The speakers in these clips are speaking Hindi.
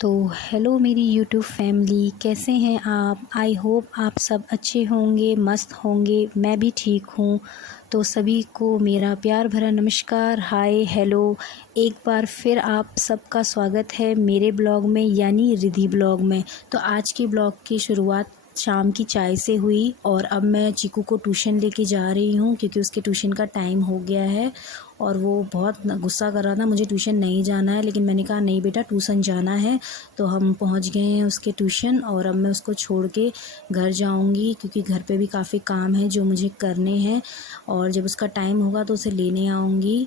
तो हेलो मेरी यूट्यूब फैमिली, कैसे हैं आप। आई होप आप सब अच्छे होंगे, मस्त होंगे। मैं भी ठीक हूँ। तो सभी को मेरा प्यार भरा नमस्कार, हाय, हेलो। एक बार फिर आप सबका स्वागत है मेरे ब्लॉग में, यानी रिद्धि ब्लॉग में। तो आज के ब्लॉग की शुरुआत शाम की चाय से हुई और अब मैं चीकू को ट्यूशन लेके जा रही हूँ क्योंकि उसके ट्यूशन का टाइम हो गया है और वो बहुत गुस्सा कर रहा था, मुझे ट्यूशन नहीं जाना है। लेकिन मैंने कहा नहीं बेटा, ट्यूशन जाना है। तो हम पहुँच गए हैं उसके ट्यूशन और अब मैं उसको छोड़ के घर जाऊँगी क्योंकि घर पे भी काफ़ी काम है जो मुझे करने हैं और जब उसका टाइम होगा तो उसे लेने आऊँगी।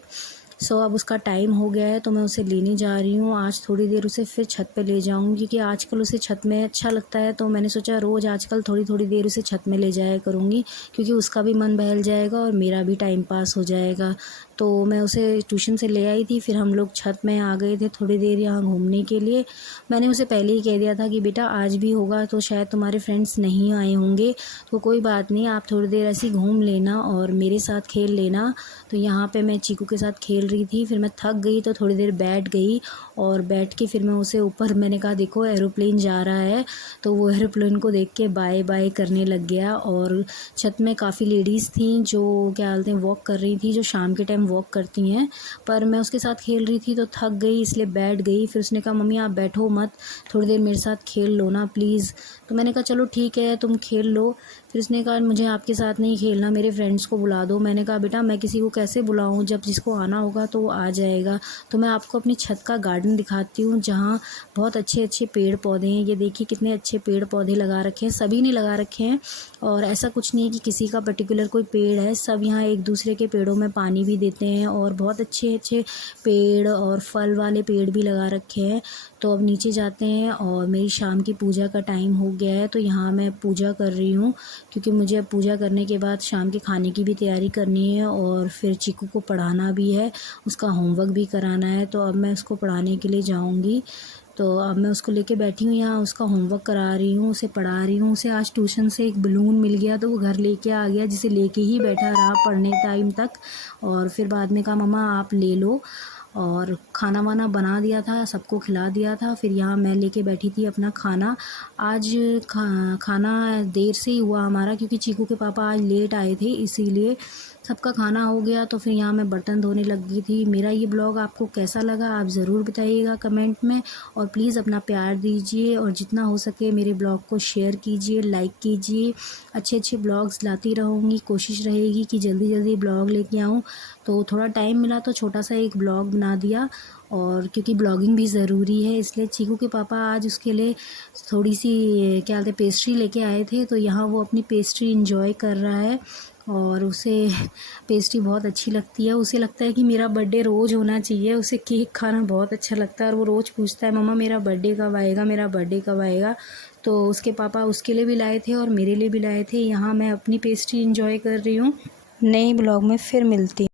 अब उसका टाइम हो गया है तो मैं उसे लेने जा रही हूँ। आज थोड़ी देर उसे फिर छत पे ले जाऊँगी क्योंकि आजकल उसे छत में अच्छा लगता है, तो मैंने सोचा रोज़ आजकल थोड़ी थोड़ी देर उसे छत में ले जाया करूँगी क्योंकि उसका भी मन बहल जाएगा और मेरा भी टाइम पास हो जाएगा। तो मैं उसे ट्यूशन से ले आई थी, फिर हम लोग छत में आ गए थे थोड़ी देर यहाँ घूमने के लिए। मैंने उसे पहले ही कह दिया था कि बेटा आज भी होगा तो शायद तुम्हारे फ्रेंड्स नहीं आए होंगे, तो कोई बात नहीं, आप थोड़ी देर ऐसे घूम लेना और मेरे साथ खेल लेना। तो यहाँ पे मैं चीकू के साथ खेल रही थी, फिर मैं थक गई तो थोड़ी देर बैठ गई और बैठ के फिर मैं उसे ऊपर, मैंने कहा देखो एरोप्लेन जा रहा है, तो वो एरोप्लेन को देख के बाय बाय करने लग गया। और छत में काफ़ी लेडीज़ थी जो क्या बोलते हैं वॉक कर रही थी, जो शाम के टाइम वॉक करती हैं, पर मैं उसके साथ खेल रही थी तो थक गई इसलिए बैठ गई। फिर उसने कहा मम्मी आप बैठो मत, थोड़ी देर मेरे साथ खेल लो ना प्लीज़। तो मैंने कहा चलो ठीक है तुम खेल लो। फिर उसने कहा मुझे आपके साथ नहीं खेलना, मेरे फ्रेंड्स को बुला दो। मैंने कहा बेटा मैं किसी को कैसे बुलाऊं, जब जिसको आना होगा तो वो आ जाएगा। तो मैं आपको अपनी छत का गार्डन दिखाती हूँ जहाँ बहुत अच्छे अच्छे पेड़ पौधे हैं। ये देखिए कितने अच्छे पेड़ पौधे लगा रखे हैं, सभी ने लगा रखे हैं और ऐसा कुछ नहीं है कि किसी का पर्टिकुलर कोई पेड़ है। सब यहाँ एक दूसरे के पेड़ों में पानी भी देते हैं और बहुत अच्छे अच्छे पेड़ और फल वाले पेड़ भी लगा रखे हैं। तो अब नीचे जाते हैं और मेरी शाम की पूजा का टाइम हो गया है, तो यहाँ मैं पूजा कर रही हूँ क्योंकि मुझे अब पूजा करने के बाद शाम के खाने की भी तैयारी करनी है और फिर चीकू को पढ़ाना भी है, उसका होमवर्क भी कराना है। तो अब मैं उसको पढ़ाने के लिए जाऊँगी। तो अब मैं उसको लेके बैठी हूँ यहाँ, उसका होमवर्क करा रही हूँ, उसे पढ़ा रही हूँ। उसे आज ट्यूशन से एक बलून मिल गया तो वो घर लेके आ गया, जिसे लेके ही बैठा रहा पढ़ने टाइम तक। और फिर बाद में कहा मम्मा आप ले लो, और खाना वाना बना दिया था, सबको खिला दिया था। फिर यहाँ मैं लेके बैठी थी अपना खाना। आज खाना देर से ही हुआ हमारा क्योंकि चीकू के पापा आज लेट आए थे, इसीलिए सबका खाना हो गया। तो फिर यहाँ मैं बर्तन धोने लगी थी। मेरा ये ब्लॉग आपको कैसा लगा आप ज़रूर बताइएगा कमेंट में, और प्लीज़ अपना प्यार दीजिए और जितना हो सके मेरे ब्लॉग को शेयर कीजिए, लाइक कीजिए। अच्छे अच्छे ब्लॉग्स लाती रहूँगी, कोशिश रहेगी कि जल्दी जल्दी ब्लॉग लेके आऊँ। तो थोड़ा टाइम मिला तो छोटा सा एक ब्लॉग बना दिया, और क्योंकि ब्लॉगिंग भी ज़रूरी है इसलिए। चीकू के पापा आज उसके लिए थोड़ी सी क्या बोलते पेस्ट्री लेके आए थे, तो यहाँ वो अपनी पेस्ट्री इंजॉय कर रहा है और उसे पेस्ट्री बहुत अच्छी लगती है। उसे लगता है कि मेरा बर्थडे रोज़ होना चाहिए, उसे केक खाना बहुत अच्छा लगता है और वो रोज़ पूछता है मम्मा मेरा बर्थडे कब आएगा, मेरा बर्थडे कब आएगा। तो उसके पापा उसके लिए भी लाए थे और मेरे लिए भी लाए थे। यहाँ मैं अपनी पेस्ट्री इंजॉय कर रही हूँ। नए ब्लॉग में फिर मिलती